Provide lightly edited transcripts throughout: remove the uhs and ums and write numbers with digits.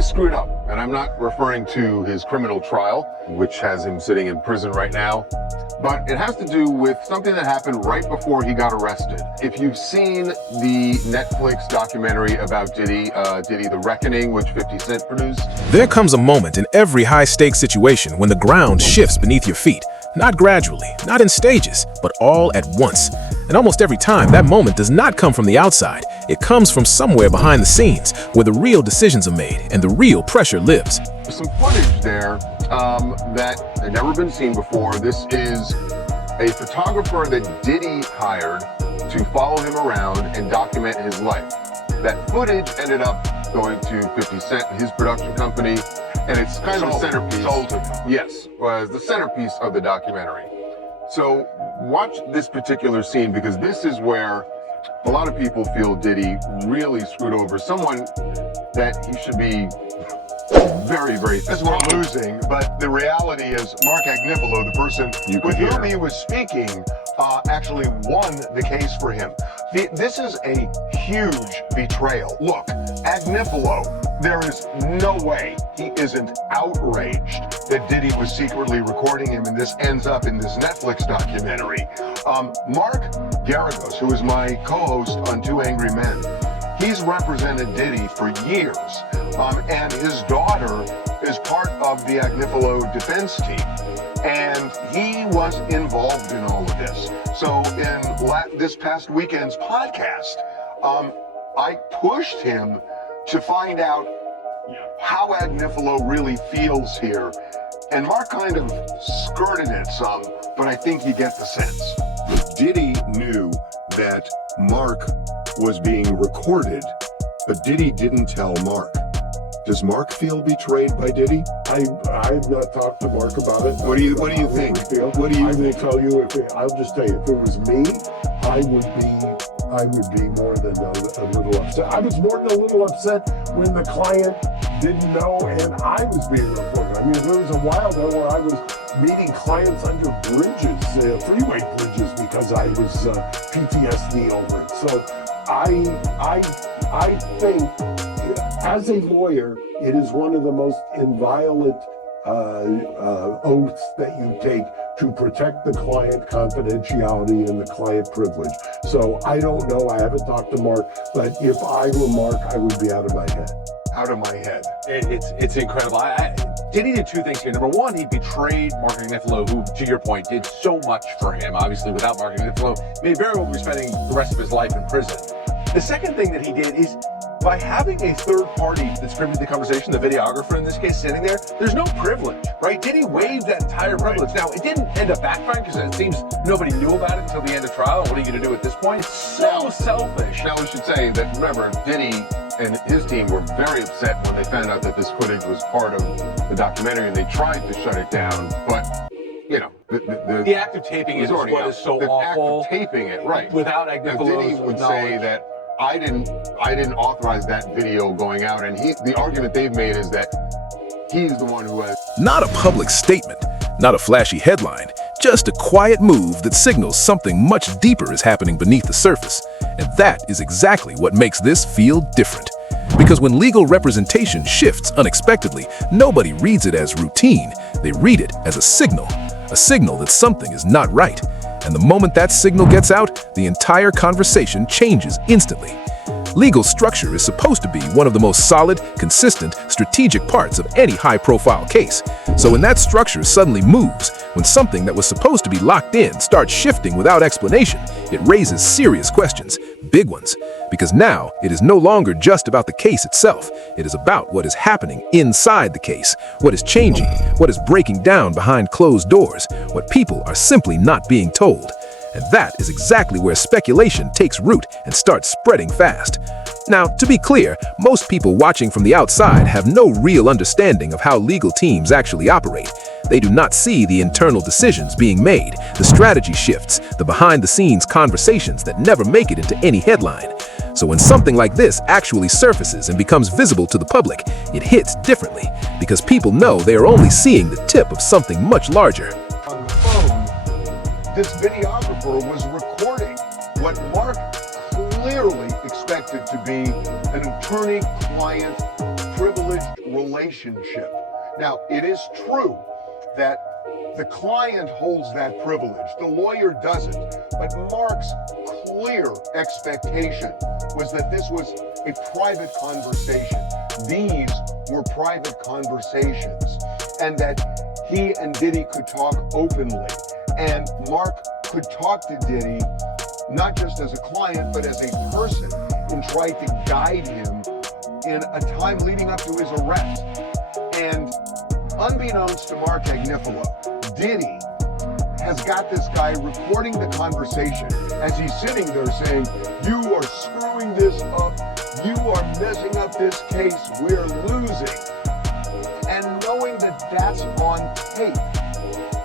really screwed up. And I'm not referring to his criminal trial, which has him sitting in prison right now, but it has to do with something that happened right before he got arrested. If you've seen the Netflix documentary about Diddy, The Reckoning, which 50 Cent produced. There comes a moment in every high-stakes situation when the ground shifts beneath your feet. Not gradually, not in stages, but all at once. And almost every time, that moment does not come from the outside. It comes from somewhere behind the scenes, where the real decisions are made and the real pressure lives. There's some footage there that had never been seen before. This is a photographer that Diddy hired to follow him around and document his life. That footage ended up going to 50 Cent and his production company, and it's kind of the centerpiece. Yes, was the centerpiece of the documentary. So watch this particular scene, because this is where a lot of people feel Diddy really screwed over someone that he should be very, very As we're losing, but the reality is Mark Agnifilo, the person with whom he was speaking, actually won the case for him. This is a huge betrayal. Look, Agnifilo, there is no way he isn't outraged that Diddy was secretly recording him, and this ends up in this Netflix documentary. Mark Garagos, who is my co-host on Two Angry Men, he's represented Diddy for years, and his daughter is part of the Agnifilo defense team, and he was involved in all of this. So in this past weekend's podcast, I pushed him to find out how Agnifilo really feels here, and Mark kind of skirted it some, but I think you get the sense. Diddy knew that Mark was being recorded, but Diddy didn't tell Mark. Does Mark feel betrayed by Diddy? I've not talked to Mark about it. What do you think? What do you I will think? tell you, I'll just tell you, if it was me, I would be more than a little upset. I was more than a little upset when the client didn't know and I was being recorded. I mean, there was a while there where I was meeting clients under bridges, freeway bridges, because I was PTSD over it. So I think, as a lawyer, it is one of the most inviolate oaths that you take to protect the client confidentiality and the client privilege. So I don't know, I haven't talked to Mark, but if I were Mark, I would be out of my head. Out of my head. It's incredible. Diddy did two things here. Number one, he betrayed Mark Agnifilo, who, to your point, did so much for him. Obviously, without Mark Agnifilo, may very well be spending the rest of his life in prison. The second thing that he did is, by having a third party that's privy to the conversation, the videographer in this case, sitting there, there's no privilege, right? Diddy waived that entire privilege. Now, it didn't end up backfiring because it seems nobody knew about it until the end of trial. What are you going to do at this point? So selfish. Now we should say that, remember, Diddy and his team were very upset when they found out that this footage was part of the documentary, and they tried to shut it down, but you know, the act of taping it is what is so the awful. Act of taping it, right? Without Now, Agnifilo's Diddy would say knowledge. that I didn't authorize that video going out, and the argument they've made is that he's the one who has. Not a public statement, not a flashy headline, just a quiet move that signals something much deeper is happening beneath the surface. And that is exactly what makes this feel different. Because when legal representation shifts unexpectedly, nobody reads it as routine. They read it as a signal that something is not right. And the moment that signal gets out, the entire conversation changes instantly. Legal structure is supposed to be one of the most solid, consistent, strategic parts of any high-profile case. So when that structure suddenly moves, when something that was supposed to be locked in starts shifting without explanation, it raises serious questions, big ones. Because now, it is no longer just about the case itself. It is about what is happening inside the case, what is changing, what is breaking down behind closed doors, what people are simply not being told. And that is exactly where speculation takes root and starts spreading fast. Now, to be clear, most people watching from the outside have no real understanding of how legal teams actually operate. They do not see the internal decisions being made, the strategy shifts, the behind-the-scenes conversations that never make it into any headline. So when something like this actually surfaces and becomes visible to the public, it hits differently, because people know they are only seeing the tip of something much larger. On the phone, this videographer was recording what Mark clearly expected to be an attorney-client privileged relationship. Now, it is true that the client holds that privilege. The lawyer doesn't. But Mark's clear expectation was that this was a private conversation. These were private conversations, and that he and Diddy could talk openly. And Mark could talk to Diddy not just as a client, but as a person, and try to guide him in a time leading up to his arrest. And unbeknownst to Mark Agnifilo, Diddy has got this guy recording the conversation as he's sitting there saying, "You are screwing this up. You are messing up this case. We're losing." And knowing that that's on tape,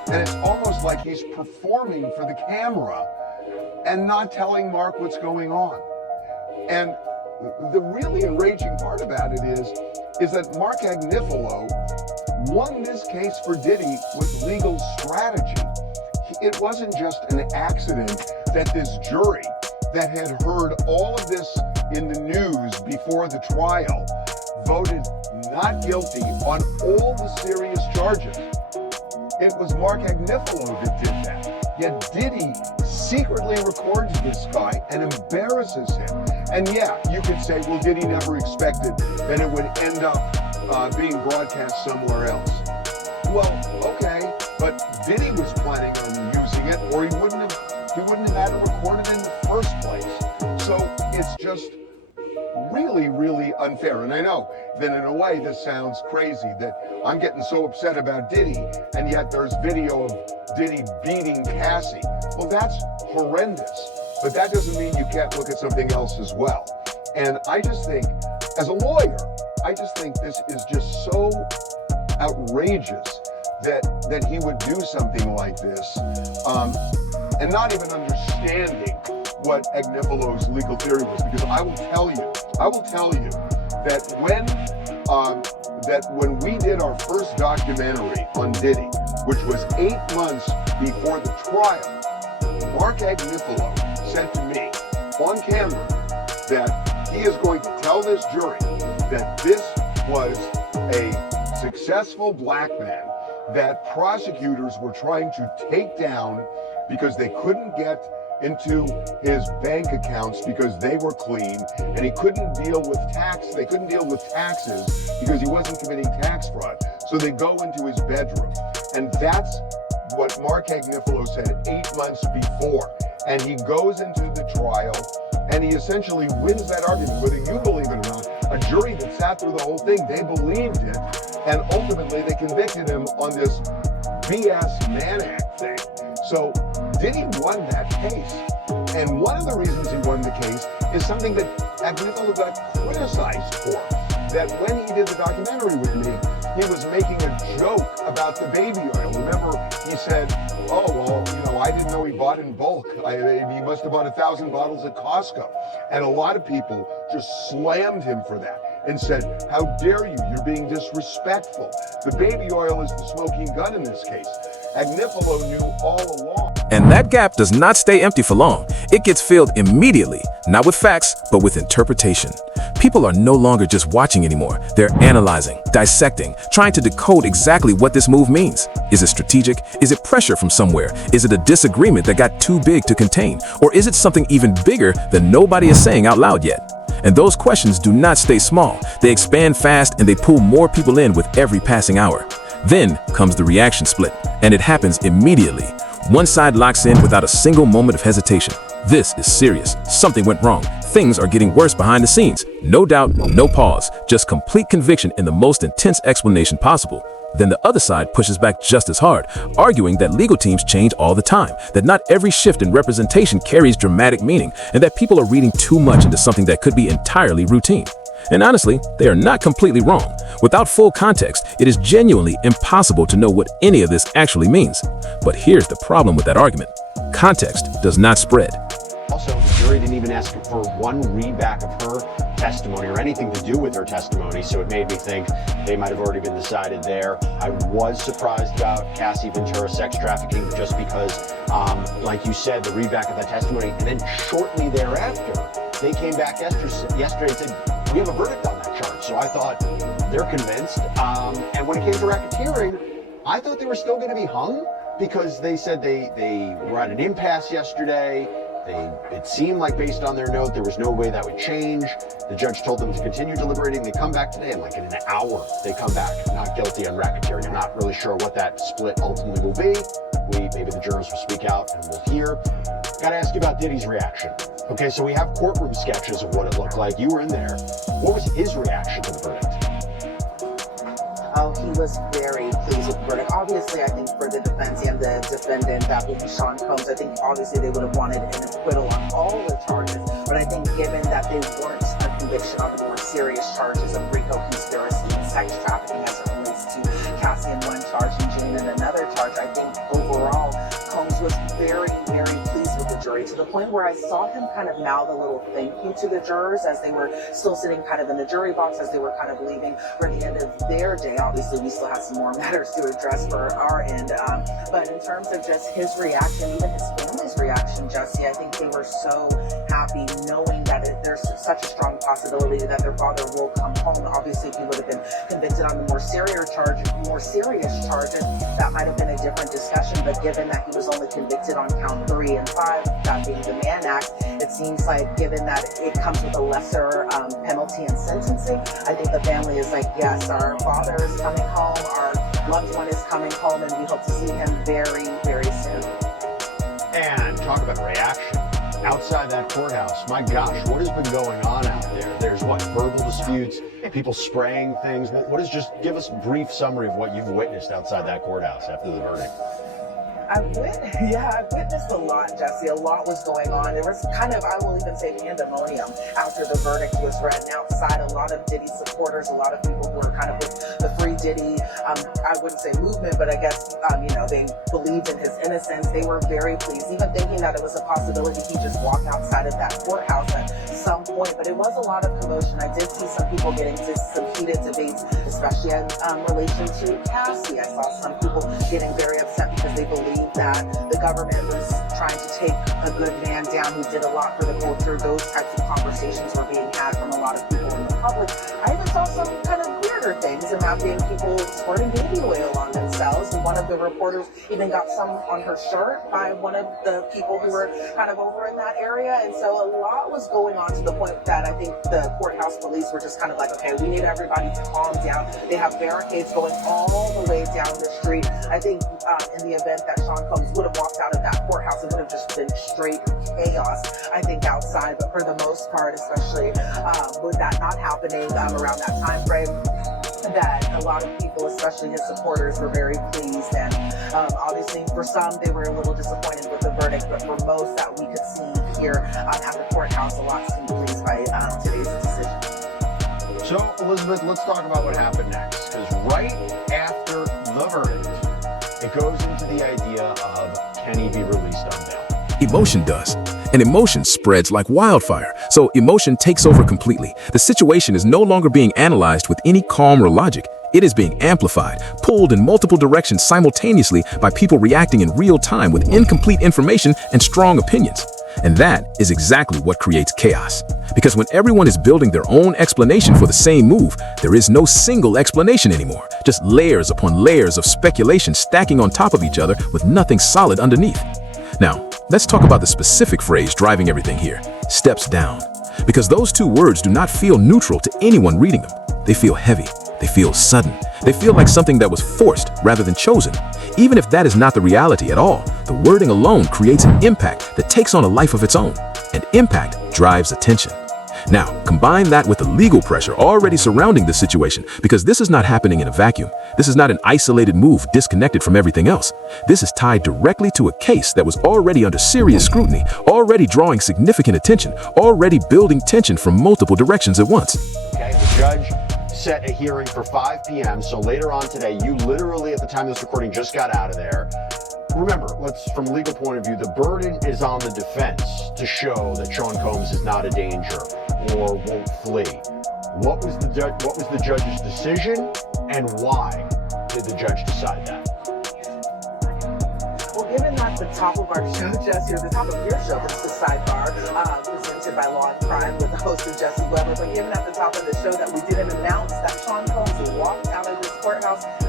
and it's almost like he's performing for the camera and not telling Mark what's going on. And the really enraging part about it is that Mark Agnifilo won this case for Diddy with legal strategy. It wasn't just an accident that this jury that had heard all of this in the news before the trial voted not guilty on all the serious charges. It was Mark Agnifilo that did that. Yet Diddy secretly records this guy and embarrasses him. And yeah, you could say, well, Diddy never expected that it would end up being broadcast somewhere else. Well, okay, but Diddy was planning on using it, or he wouldn't have had it recorded in the first place. So it's just really, really unfair. And I know that in a way this sounds crazy, that I'm getting so upset about Diddy, and yet there's video of Diddy beating Cassie. Well, that's horrendous, but that doesn't mean you can't look at something else as well. And I just think, as a lawyer, I just think this is just so outrageous that he would do something like this, and not even understanding what Agnifilo's legal theory was. Because I will tell you that when we did our first documentary on Diddy, which was 8 months before the trial, Mark Agnifilo said to me on camera that he is going to tell this jury that this was a successful black man that prosecutors were trying to take down because they couldn't get into his bank accounts because they were clean, and he couldn't deal with they couldn't deal with taxes because he wasn't committing tax fraud. So they go into his bedroom. And that's what Mark Agnifilo said 8 months before. And he goes into the trial and he essentially wins that argument. Whether you believe it or not, a jury that sat through the whole thing, they believed it. And ultimately they convicted him on this BS Mann Act thing. So Diddy won that case. And one of the reasons he won the case is something that Agnifilo got criticized for. That when he did the documentary with me, he was making a joke about the baby oil. Remember, he said, "Oh, well, I didn't know he bought in bulk. He must have bought 1,000 bottles at Costco." And a lot of people just slammed him for that and said, "How dare you? You're being disrespectful. The baby oil is the smoking gun in this case." Agnifilo knew all along. And that gap does not stay empty for long. It gets filled immediately, not with facts, but with interpretation. People are no longer just watching anymore. They're analyzing, dissecting, trying to decode exactly what this move means. Is it strategic? Is it pressure from somewhere? Is it a disagreement that got too big to contain? Or is it something even bigger that nobody is saying out loud yet? And those questions do not stay small. They expand fast and they pull more people in with every passing hour. Then comes the reaction split, and it happens immediately. One side locks in without a single moment of hesitation. This is serious. Something went wrong. Things are getting worse behind the scenes. No doubt, no pause, just complete conviction in the most intense explanation possible. Then the other side pushes back just as hard, arguing that legal teams change all the time, that not every shift in representation carries dramatic meaning, and that people are reading too much into something that could be entirely routine. And honestly, they are not completely wrong. Without full context, it is genuinely impossible to know what any of this actually means. But here's the problem with that argument. Context does not spread. Also, the jury didn't even ask for one readback of her testimony or anything to do with her testimony, so it made me think they might have already been decided there. I was surprised about Cassie Ventura sex trafficking just because, like you said, the readback of that testimony, and then shortly thereafter, they came back yesterday and said, we have a verdict on that charge. So I thought, they're convinced. And when it came to racketeering, I thought they were still going to be hung because they said they were at an impasse yesterday. It seemed like based on their note, there was no way that would change. The judge told them to continue deliberating. They come back today, and like in an hour, they come back not guilty on racketeering. I'm not really sure what that split ultimately will be. Maybe the jurors will speak out and we'll hear. Got to ask you about Diddy's reaction. Okay, so we have courtroom sketches of what it looked like. You were in there. What was his reaction to the verdict? Oh, he was very pleased with the verdict. Obviously, I think for the defense and the defendant, that would be Sean Combs, I think obviously they would have wanted an acquittal on all the charges. But I think given that they weren't a conviction on the more serious charges of RICO conspiracy and sex trafficking as it relates to Cassie in one charge and Jane in another charge, I think overall Combs was very, very pleased with the jury, to the point where I saw him kind of mouth a little thank you to the jurors as they were still sitting kind of in the jury box, as they were kind of leaving for the end of their day. Obviously, we still have some more matters to address for our end. But in terms of just his reaction, even his family's reaction, Jesse, I think they were so happy knowing that there's such a strong possibility that their father will come home. Obviously, if he would have been convicted on the more serious charges, that might have been a different discussion. But given that he was only convicted on count 3 and 5, that being the Mann Act, it seems like given that it comes with a lesser penalty and sentencing, I think the family is like, yes, our father is coming home, our loved one is coming home, and we hope to see him very, very soon. And talk about reaction. Outside that courthouse, my gosh, what has been going on out there? There's verbal disputes, people spraying things. Just give us a brief summary of what you've witnessed outside that courthouse after the verdict. I've witnessed a lot, Jesse. A lot was going on. There was kind of, I will even say, pandemonium after the verdict was read. And outside, a lot of Diddy supporters, a lot of people who were kind of with the Free Diddy, I wouldn't say movement, but I guess, they believed in his innocence. They were very pleased, even thinking that it was a possibility he just walked outside of that courthouse at some point. But it was a lot of commotion. I did see some people getting into some heated debates, especially in relation to Cassie. I saw some people getting very upset because they believed that the government was trying to take a good man down who did a lot for the culture. Those types of conversations were being had from a lot of people in the public. I even saw some kind of weirder things, and that being people squirting baby oil on themselves. And one of the reporters even got some on her shirt by one of the people who were kind of over in that area. And so a lot was going on, to the point that I think the courthouse police were just kind of like, okay, we need everybody to calm down. They have barricades going all the way down the street. I think in the event that Sean Combs would have walked out of that courthouse, it would have just been straight chaos, I think, outside. But for the most part, especially with that not happening around that time frame, that a lot of people, especially his supporters, were very pleased. And obviously for some, they were a little disappointed with the verdict, but for most that we could see here at the courthouse, a lot seemed pleased by today's decision. So, Elizabeth, let's talk about what happened next, because right after the verdict, it goes into the idea of, can he be released on bail? Emotion does. And emotion spreads like wildfire. So emotion takes over completely. The situation is no longer being analyzed with any calm or logic. It is being amplified, pulled in multiple directions simultaneously by people reacting in real time with incomplete information and strong opinions. And that is exactly what creates chaos. Because when everyone is building their own explanation for the same move, there is no single explanation anymore. Just layers upon layers of speculation stacking on top of each other with nothing solid underneath. Now, let's talk about the specific phrase driving everything here: steps down. Because those two words do not feel neutral to anyone reading them. They feel heavy. They feel sudden. They feel like something that was forced rather than chosen. Even if that is not the reality at all, the wording alone creates an impact that takes on a life of its own. And impact drives attention. Now, combine that with the legal pressure already surrounding this situation, because this is not happening in a vacuum. This is not an isolated move disconnected from everything else. This is tied directly to a case that was already under serious scrutiny, already drawing significant attention, already building tension from multiple directions at once. Okay, the judge set a hearing for 5 p.m. So later on today, you literally at the time of this recording just got out of there. Remember, from a legal point of view, the burden is on the defense to show that Sean Combs is not a danger or won't flee. What was the judge's decision, and why did the judge decide that? Well, given that the top of our show, Jesse, or the top of your show, it's the Sidebar, presented by Law and Crime with the host of Jesse Weber, but given at the top of the show that we didn't announce that Sean Combs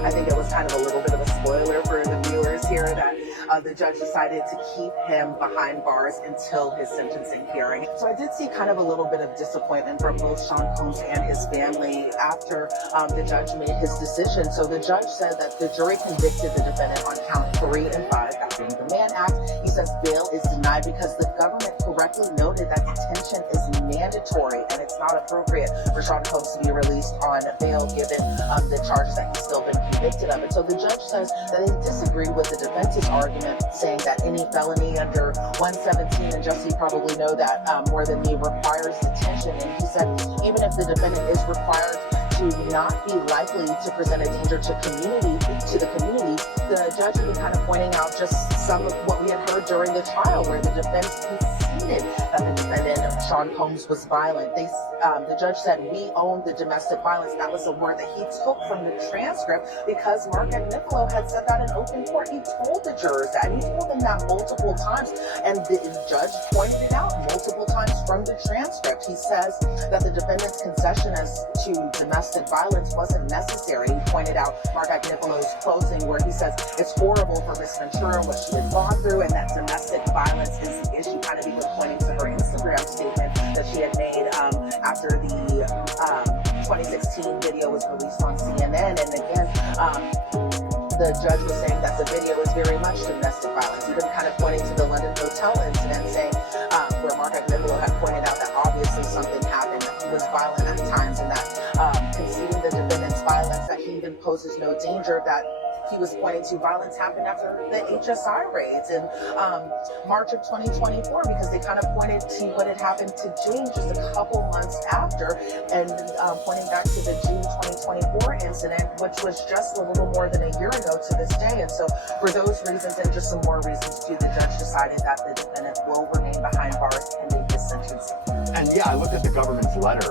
I think it was kind of a little bit of a spoiler for the viewers here that the judge decided to keep him behind bars until his sentencing hearing. So I did see kind of a little bit of disappointment from both Sean Combs and his family after the judge made his decision. So the judge said that the jury convicted the defendant on count 3 and 5, that being the Mann Act. He says bail is denied because the government correctly noted that detention is mandatory and it's not appropriate for Sean Combs to be released on bail given the charges that he's still been convicted of. And so the judge says that he disagreed with the defense's argument, saying that any felony under 117, and Jesse, you probably know that more than me, requires detention. And he said even if the defendant is required to not be likely to present a danger to the community, the judge even kind of pointing out just some of what we had heard during the trial where the defense conceded that the defendant, Sean Combs, was violent. The judge said, "We own the domestic violence." That was a word that he took from the transcript because Mark Agnifilo had said that in open court. He told the jurors that, and he told them that multiple times, and the judge pointed it out multiple times from the transcript. He says that the defendant's concession as to domestic violence wasn't necessary. He pointed out Mark Agnifilo's closing where he says it's horrible for Miss Ventura what she had gone through and that domestic violence is the issue, kind of even pointing to her Instagram statement that she had made after the 2016 video was released on CNN. And again, the judge was saying that the video is very much domestic violence, even kind of pointing to the London hotel incident, saying where Mark Agnifilo had pointed out that obviously something happened, that he was violent at times, and that conceding the defendant's violence, that he even poses no danger, that he was pointing to violence happened after the HSI raids in March of 2024, because they kind of pointed to what had happened to June just a couple months after, and pointing back to the June 2024 incident, which was just a little more than a year ago to this day. And so for those reasons and just some more reasons too, the judge decided that the defendant will remain behind bars pending his sentencing. And yeah, I looked at the government's letter,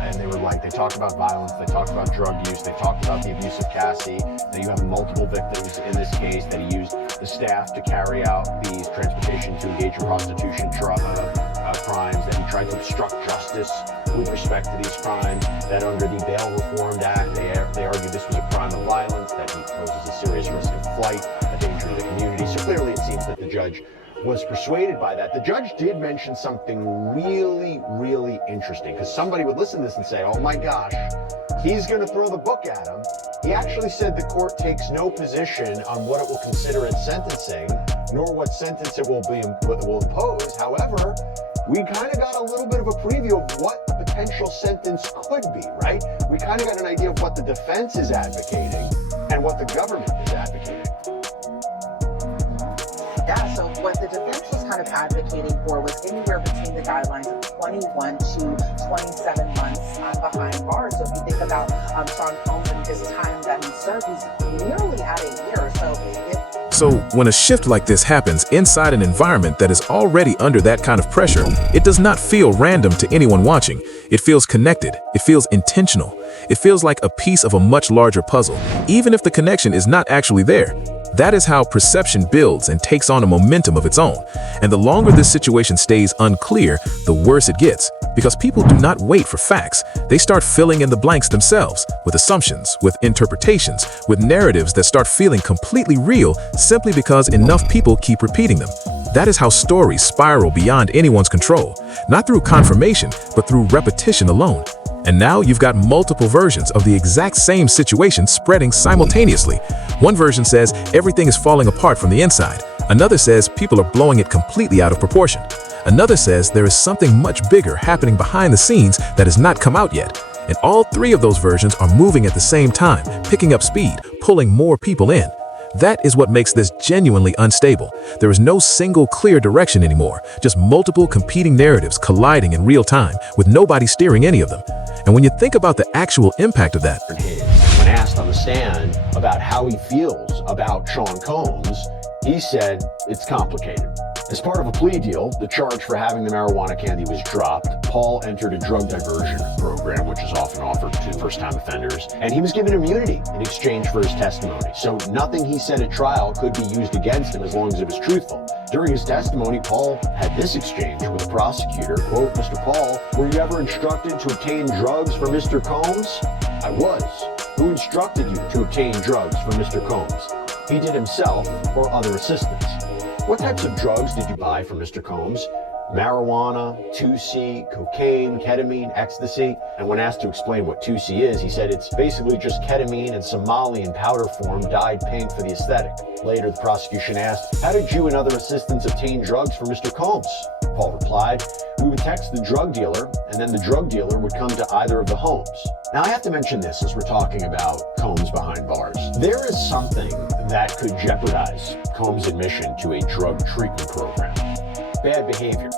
and they were like, they talked about violence, they talked about drug use, they talked about the abuse of Cassie, that you have multiple victims in this case, that he used the staff to carry out these transportation to engage in prostitution crimes, that he tried to obstruct justice with respect to these crimes, that under the Bail Reform Act, they argued this was a crime of violence, that he poses a serious risk of flight, a danger to the community. So clearly it seems that the judge was persuaded by that. The judge did mention something really, really interesting, because somebody would listen to this and say, oh my gosh, he's going to throw the book at him. He actually said the court takes no position on what it will consider at sentencing, nor what sentence it will impose. However, we kind of got a little bit of a preview of what a potential sentence could be, right? We kind of got an idea of what the defense is advocating and what the government is advocating. Yeah, so what the defense was kind of advocating for was anywhere between the guidelines of 21 to 27 months behind bars. So if you think about Sean Combs and his time that he served, he's nearly at a year. So when a shift like this happens inside an environment that is already under that kind of pressure, it does not feel random to anyone watching. It feels connected. It feels intentional. It feels like a piece of a much larger puzzle, even if the connection is not actually there. That is how perception builds and takes on a momentum of its own. And the longer this situation stays unclear, the worse it gets. Because people do not wait for facts. They start filling in the blanks themselves, with assumptions, with interpretations, with narratives that start feeling completely real simply because enough people keep repeating them. That is how stories spiral beyond anyone's control, not through confirmation, but through repetition alone. And now you've got multiple versions of the exact same situation spreading simultaneously. One version says everything is falling apart from the inside. Another says people are blowing it completely out of proportion. Another says there is something much bigger happening behind the scenes that has not come out yet. And all three of those versions are moving at the same time, picking up speed, pulling more people in. That is what makes this genuinely unstable. There is no single clear direction anymore, just multiple competing narratives colliding in real time, with nobody steering any of them. And when you think about the actual impact of that, when asked on the stand about how he feels about Sean Combs, he said it's complicated. As part of a plea deal, the charge for having the marijuana candy was dropped. Paul entered a drug diversion program, which is often offered to first-time offenders, and he was given immunity in exchange for his testimony. So nothing he said at trial could be used against him as long as it was truthful. During his testimony, Paul had this exchange with the prosecutor, quote, "Mr. Paul, were you ever instructed to obtain drugs for Mr. Combs?" "I was." "Who instructed you to obtain drugs from Mr. Combs? He did himself or other assistants. What types of drugs did you buy from Mr. Combs? Marijuana, 2C, cocaine, ketamine, ecstasy. And when asked to explain what 2C is, he said it's basically just ketamine and some Molly in powder form dyed pink for the aesthetic. Later, the prosecution asked, how did you and other assistants obtain drugs for Mr. Combs? Paul replied, we would text the drug dealer, and then the drug dealer would come to either of the homes. Now, I have to mention this as we're talking about Combs behind bars. There is something that could jeopardize Combs' admission to a drug treatment program. Bad behavior.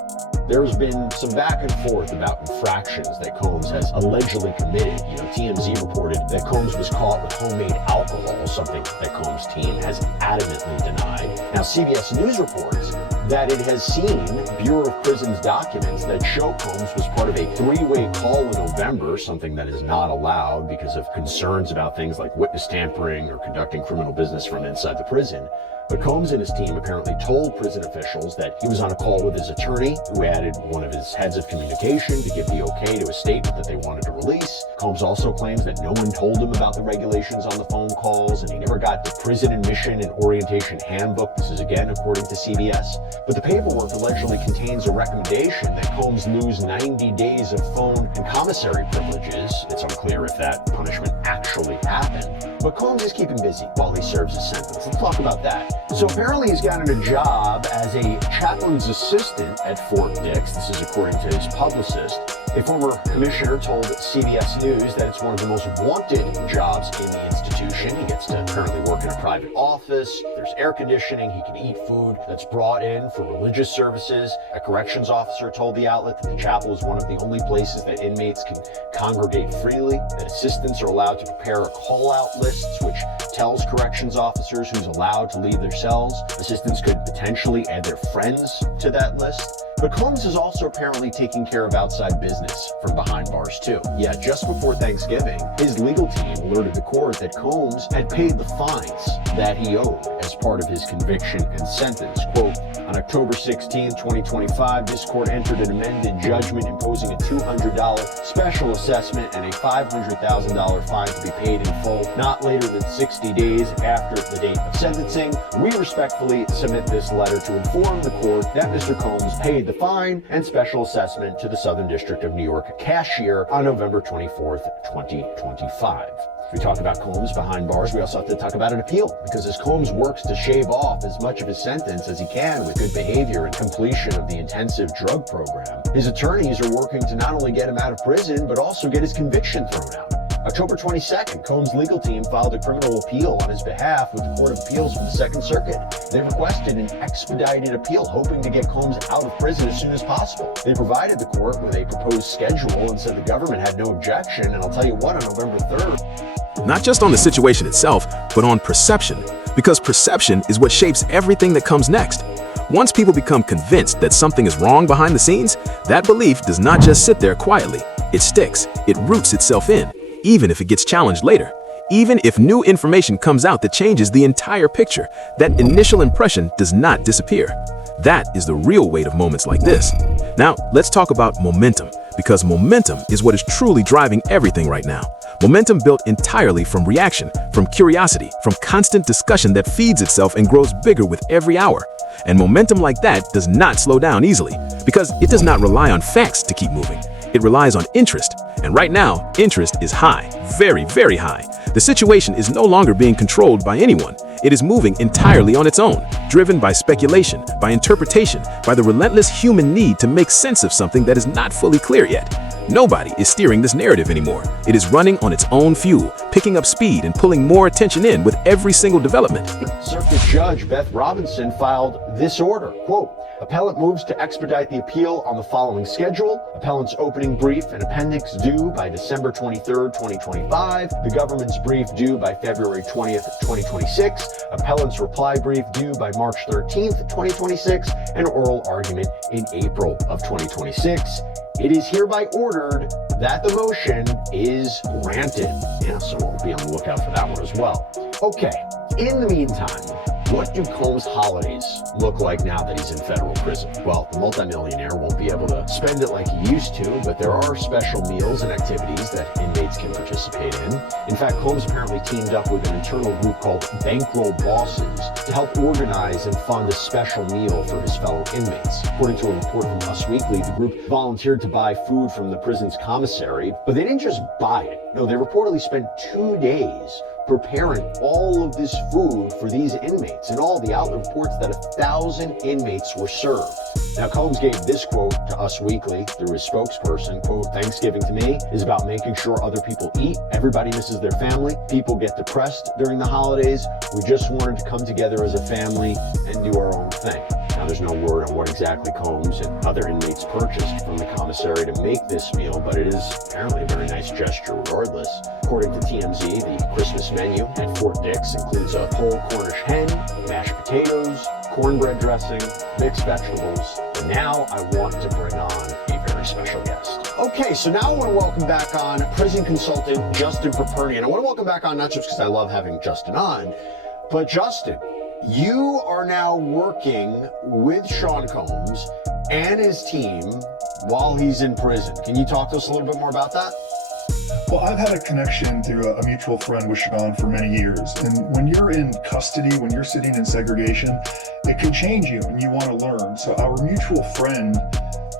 There's been some back and forth about infractions that Combs has allegedly committed. TMZ reported that Combs was caught with homemade alcohol, something that Combs' team has adamantly denied. Now, CBS News reports that it has seen Bureau of Prisons documents that show Combs was part of a three-way call in November, something that is not allowed because of concerns about things like witness tampering or conducting criminal business from inside the prison. But Combs and his team apparently told prison officials that he was on a call with his attorney, who added one of his heads of communication to give the okay to a statement that they wanted to release. Combs also claims that no one told him about the regulations on the phone calls, and he never got the prison admission and orientation handbook. This is again according to CBS. But the paperwork allegedly contains a recommendation that Combs lose 90 days of phone and commissary privileges. It's unclear if that punishment actually happened. But Combs is keeping busy while he serves his sentence. Let's talk about that. So apparently he's gotten a job as a chaplain's assistant at Fort Dix. This is according to his publicist. A former commissioner told CBS News that it's one of the most wanted jobs in the institution. He gets to currently work in a private office. There's air conditioning. He can eat food that's brought in for religious services. A corrections officer told the outlet that the chapel is one of the only places that inmates can congregate freely, that assistants are allowed to prepare a call-out list, which tells corrections officers who's allowed to leave their cells. Assistants could potentially add their friends to that list. But Combs is also apparently taking care of outside business from behind bars too. Yeah, just before Thanksgiving, his legal team alerted the court that Combs had paid the fines that he owed as part of his conviction and sentence. Quote, on October 16, 2025, this court entered an amended judgment imposing a $200 special assessment and a $500,000 fine to be paid in full, not later than 60 days after the date of sentencing. We respectfully submit this letter to inform the court that Mr. Combs paid the fine and special assessment to the Southern District of New York cashier on November 24th, 2025. We talk about Combs behind bars. We also have to talk about an appeal, because as Combs works to shave off as much of his sentence as he can with good behavior and completion of the intensive drug program, his attorneys are working to not only get him out of prison, but also get his conviction thrown out. October 22nd, Combs' legal team filed a criminal appeal on his behalf with the Court of Appeals for the Second Circuit. They requested an expedited appeal, hoping to get Combs out of prison as soon as possible. They provided the court with a proposed schedule and said the government had no objection, and I'll tell you what, on November 3rd. Not just on the situation itself, but on perception, because perception is what shapes everything that comes next. Once people become convinced that something is wrong behind the scenes, that belief does not just sit there quietly. It sticks, it roots itself in, even if it gets challenged later. Even if new information comes out that changes the entire picture, that initial impression does not disappear. That is the real weight of moments like this. Now, let's talk about momentum, because momentum is what is truly driving everything right now. Momentum built entirely from reaction, from curiosity, from constant discussion that feeds itself and grows bigger with every hour. And momentum like that does not slow down easily, because it does not rely on facts to keep moving. It relies on interest. And right now, interest is high, very, very high. The situation is no longer being controlled by anyone. It is moving entirely on its own, driven by speculation, by interpretation, by the relentless human need to make sense of something that is not fully clear yet. Nobody is steering this narrative anymore. It is running on its own fuel, picking up speed and pulling more attention in with every single development. Circuit Judge Beth Robinson filed this order, quote, appellant moves to expedite the appeal on the following schedule. Appellant's opening brief and appendix due by December 23rd, 2025. The government's brief due by February 20th, 2026. Appellant's reply brief due by March 13th, 2026. And oral argument in April of 2026. It is hereby ordered that the motion is granted. Yeah, so we'll be on the lookout for that one as well. Okay, in the meantime, What do Combs' holidays look like now that he's in federal prison? Well, the multimillionaire won't be able to spend it like he used to, but there are special meals and activities that inmates can participate in. In fact, Combs apparently teamed up with an internal group called Bankroll Bosses to help organize and fund a special meal for his fellow inmates. According to a report from Us Weekly, the group volunteered to buy food from the prison's commissary, but they didn't just buy it. No, they reportedly spent 2 days preparing all of this food for these inmates. In all, the outlet reports that 1,000 inmates were served. Now, Combs gave this quote to Us Weekly through his spokesperson, quote, "Thanksgiving to me is about making sure other people eat. Everybody misses their family. People get depressed during the holidays. We just wanted to come together as a family and do our own thing." Now, there's no word on what exactly Combs and other inmates purchased from the commissary to make this meal, but it is apparently a very nice gesture regardless. According to TMZ, the Christmas menu at Fort Dix includes a whole Cornish hen, mashed potatoes, cornbread dressing, mixed vegetables. And now I want to bring on a very special guest. Okay, so now I want to welcome back on prison consultant Justin Perperni. And I want to welcome back on not just because I love having Justin on, but Justin, you are now working with Sean Combs and his team while he's in prison. Can you talk to us a little bit more about that? Well, I've had a connection through a mutual friend with Sean for many years. And when you're in custody, when you're sitting in segregation, it can change you and you want to learn. So our mutual friend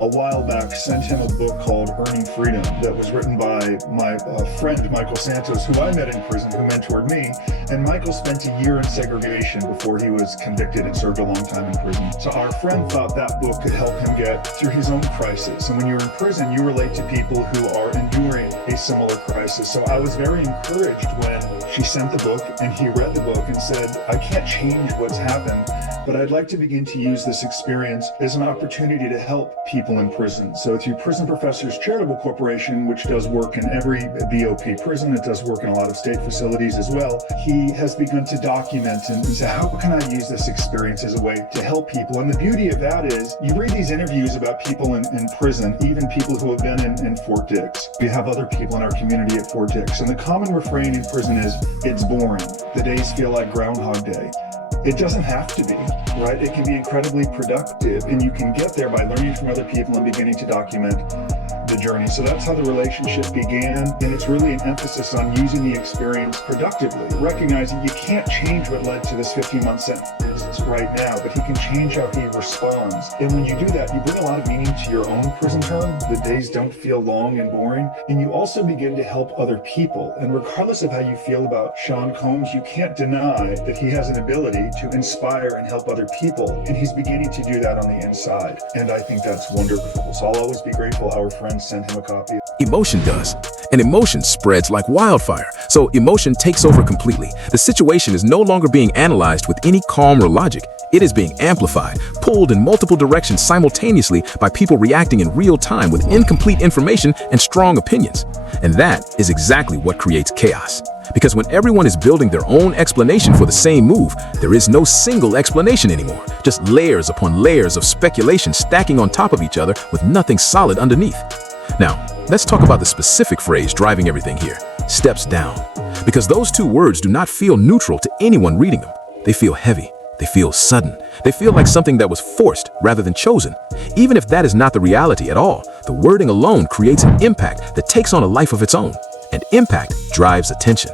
a while back sent him a book called Earning Freedom that was written by my friend Michael Santos, who I met in prison, who mentored me. And Michael spent a year in segregation before he was convicted and served a long time in prison. So our friend thought that book could help him get through his own crisis. And when you're in prison, you relate to people who are enduring a similar crisis. So I was very encouraged when she sent the book and he read the book and said, "I can't change what's happened, but I'd like to begin to use this experience as an opportunity to help people in prison." So through Prison Professors Charitable Corporation, which does work in every BOP prison, it does work in a lot of state facilities as well, he has begun to document and say, how can I use this experience as a way to help people? And the beauty of that is, you read these interviews about people in prison, even people who have been in Fort Dix. We have other people in our community at Fort Dix, and the common refrain in prison is, it's boring. The days feel like Groundhog Day. It doesn't have to be, right? It can be incredibly productive, and you can get there by learning from other people and beginning to document the journey. So that's how the relationship began, and it's really an emphasis on using the experience productively, recognizing you can't change what led to this 15-month sentence right now, but he can change how he responds. And when you do that, you bring a lot of meaning to your own prison term. The days don't feel long and boring, and you also begin to help other people. And regardless of how you feel about Sean Combs, you can't deny that he has an ability to inspire and help other people, and he's beginning to do that on the inside. And I think that's wonderful. So I'll always be grateful our friends sent him a copy. Emotion does. And emotion spreads like wildfire. So emotion takes over completely. The situation is no longer being analyzed with any calm or logic. It is being amplified, pulled in multiple directions simultaneously by people reacting in real time with incomplete information and strong opinions. And that is exactly what creates chaos. Because when everyone is building their own explanation for the same move, there is no single explanation anymore. Just layers upon layers of speculation stacking on top of each other with nothing solid underneath. Now, let's talk about the specific phrase driving everything here, steps down. Because those two words do not feel neutral to anyone reading them. They feel heavy. They feel sudden. They feel like something that was forced rather than chosen. Even if that is not the reality at all, the wording alone creates an impact that takes on a life of its own. And impact drives attention.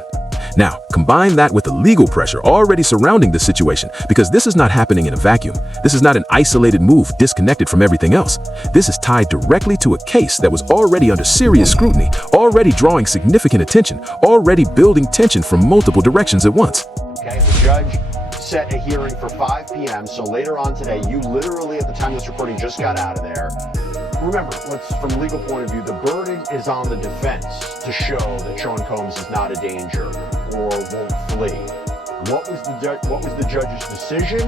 Now, combine that with the legal pressure already surrounding this situation, because this is not happening in a vacuum. This is not an isolated move disconnected from everything else. This is tied directly to a case that was already under serious scrutiny, already drawing significant attention, already building tension from multiple directions at once. Okay, the judge set a hearing for 5 p.m. So later on today, you literally at the time of this recording just got out of there. Remember, from a legal point of view, the burden is on the defense to show that Sean Combs is not a danger or won't flee. What was the judge's decision,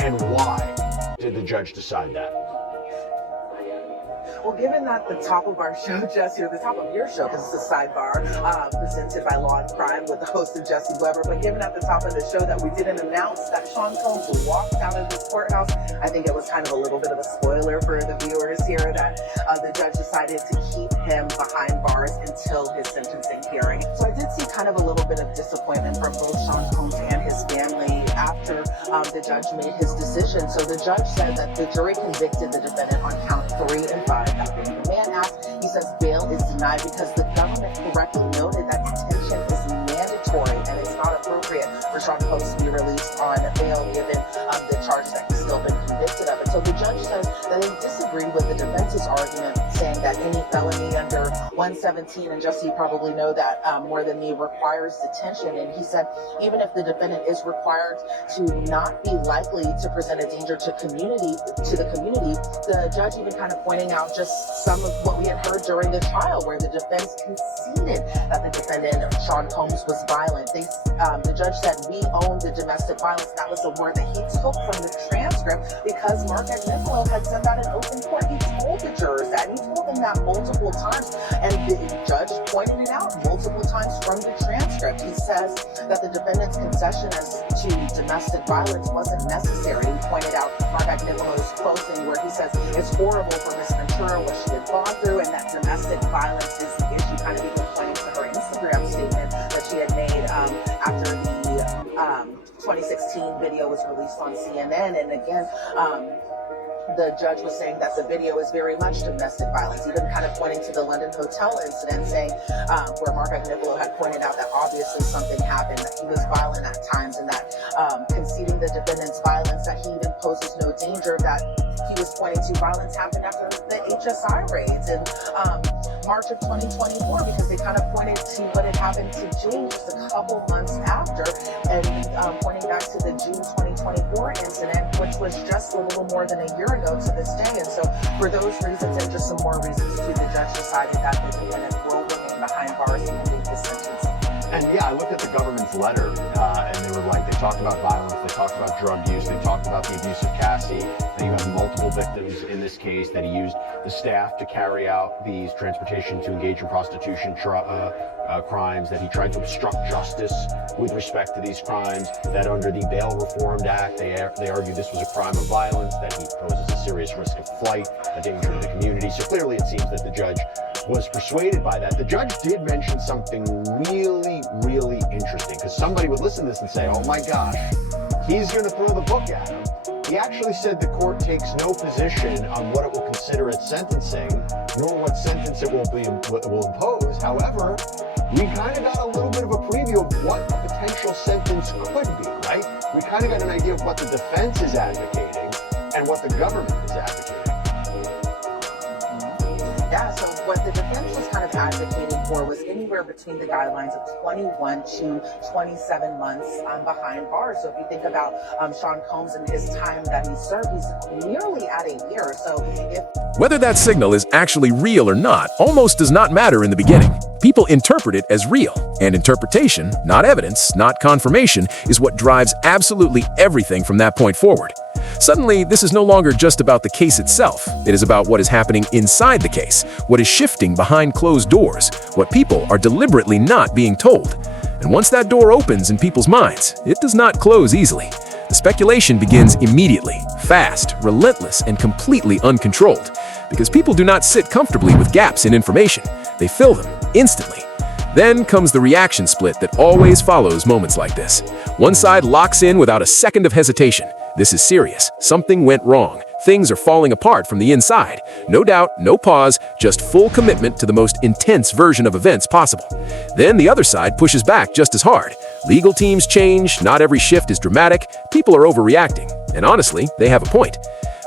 and why did the judge decide that? Well, given that the top of our show, Jesse, or the top of your show, this is a sidebar presented by Law and Crime with the host of Jesse Weber, but given at the top of the show that we didn't announce that Sean Combs walked out of this courthouse, I think it was kind of a little bit of a spoiler for the viewers here that the judge decided to keep him behind bars until his sentencing hearing. So I did see kind of a little bit of disappointment from both Sean Combs and his family after the judge made his decision. So the judge said that the jury convicted the defendant on count 3 and 5, that being the Mann Act. He says bail is denied because the government correctly noted that detention is mandatory and it's not appropriate for Sean Combs to be released on bail given the charge that he's still been convicted of. And so the judge says that he disagreed with the defense's argument, saying that any felony under 117, and Jesse, you probably know that more than me, requires detention. And he said even if the defendant is required to not be likely to present a danger to the community, the judge even kind of pointing out just some of what we had heard during the trial, where the defense conceded that the defendant, Sean Combs, was violent. The judge said, "We own the domestic violence." That was a word that he took from the transcript because Mark Agnifilo had said that in open court. He told the jurors that. He told them that multiple times, and the judge pointed it out multiple times from the transcript. He says that the defendant's concession as to domestic violence wasn't necessary. He pointed out Mark Agnifilo's closing, where he says it's horrible for Miss Ventura what she had gone through, and that domestic violence is the issue, kind of even pointing to her Instagram statement that she had made after the 2016 video was released on CNN. And again, the judge was saying that the video is very much domestic violence, even kind of pointing to the London hotel incident, saying where Mark Agnifilo had pointed out that obviously something happened, that he was violent at times, and that conceding the defendant's violence, that he even poses no danger, that he was pointing to violence happened after the HSI raids in March of 2024, because they kind of pointed to what had happened to Jane just a couple months after, and pointing back to the June 2024 incident, which was just a little more than a year ago to this day. And so for those reasons and just some more reasons too, the judge decided that the defendant will remain behind bars pending his sentencing. And yeah, I looked at the government's letter, and they talked about violence, they talked about drug use, they talked about the abuse of Cassie, that you have multiple victims in this case, that he used the staff to carry out these transportation to engage in prostitution crimes, that he tried to obstruct justice with respect to these crimes, that under the Bail Reformed Act, they argue this was a crime of violence, that he poses a serious risk of flight, a danger to the community. So clearly it seems that the judge was persuaded by that. The judge did mention something really, really interesting, because somebody would listen to this and say, oh my gosh, he's going to throw the book at him. He actually said the court takes no position on what it will consider at sentencing, nor what sentence it will impose. However, we kind of got a little bit of a preview of what a potential sentence could be, right? We kind of got an idea of what the defense is advocating and what the government is advocating. Yeah, so what the defense was kind of advocating for was anywhere between the guidelines of 21 to 27 months behind bars. So if you think about Sean Combs and his time that he served, he's nearly at a year. So Whether that signal is actually real or not almost does not matter in the beginning. People interpret it as real, and interpretation, not evidence, not confirmation, is what drives absolutely everything from that point forward. Suddenly, this is no longer just about the case itself. It is about what is happening inside the case, what is shifting behind closed doors, what people are deliberately not being told. And once that door opens in people's minds, it does not close easily. The speculation begins immediately, fast, relentless, and completely uncontrolled. Because people do not sit comfortably with gaps in information. They fill them instantly. Then comes the reaction split that always follows moments like this. One side locks in without a second of hesitation. This is serious. Something went wrong. Things are falling apart from the inside. No doubt, no pause, just full commitment to the most intense version of events possible. Then the other side pushes back just as hard. Legal teams change, not every shift is dramatic, people are overreacting. And honestly, they have a point.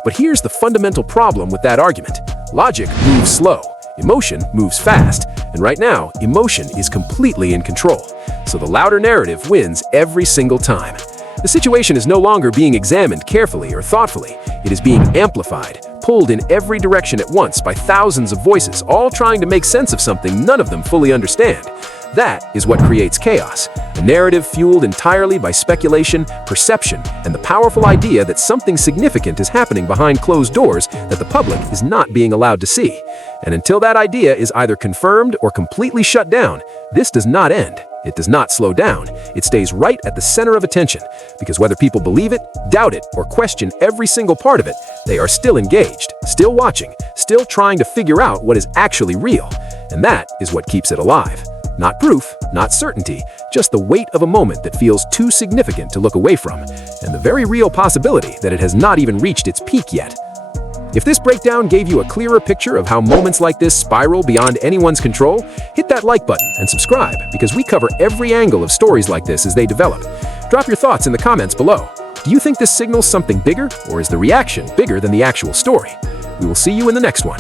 But here's the fundamental problem with that argument. Logic moves slow. Emotion moves fast. And right now, emotion is completely in control. So the louder narrative wins every single time. The situation is no longer being examined carefully or thoughtfully. It is being amplified, pulled in every direction at once by thousands of voices, all trying to make sense of something none of them fully understand. That is what creates chaos, a narrative fueled entirely by speculation, perception, and the powerful idea that something significant is happening behind closed doors that the public is not being allowed to see. And until that idea is either confirmed or completely shut down, this does not end. It does not slow down. It stays right at the center of attention, because whether people believe it, doubt it, or question every single part of it, they are still engaged, still watching, still trying to figure out what is actually real. And that is what keeps it alive. Not proof, not certainty, just the weight of a moment that feels too significant to look away from, and the very real possibility that it has not even reached its peak yet. If this breakdown gave you a clearer picture of how moments like this spiral beyond anyone's control, hit that like button and subscribe, because we cover every angle of stories like this as they develop. Drop your thoughts in the comments below. Do you think this signals something bigger, or is the reaction bigger than the actual story? We will see you in the next one.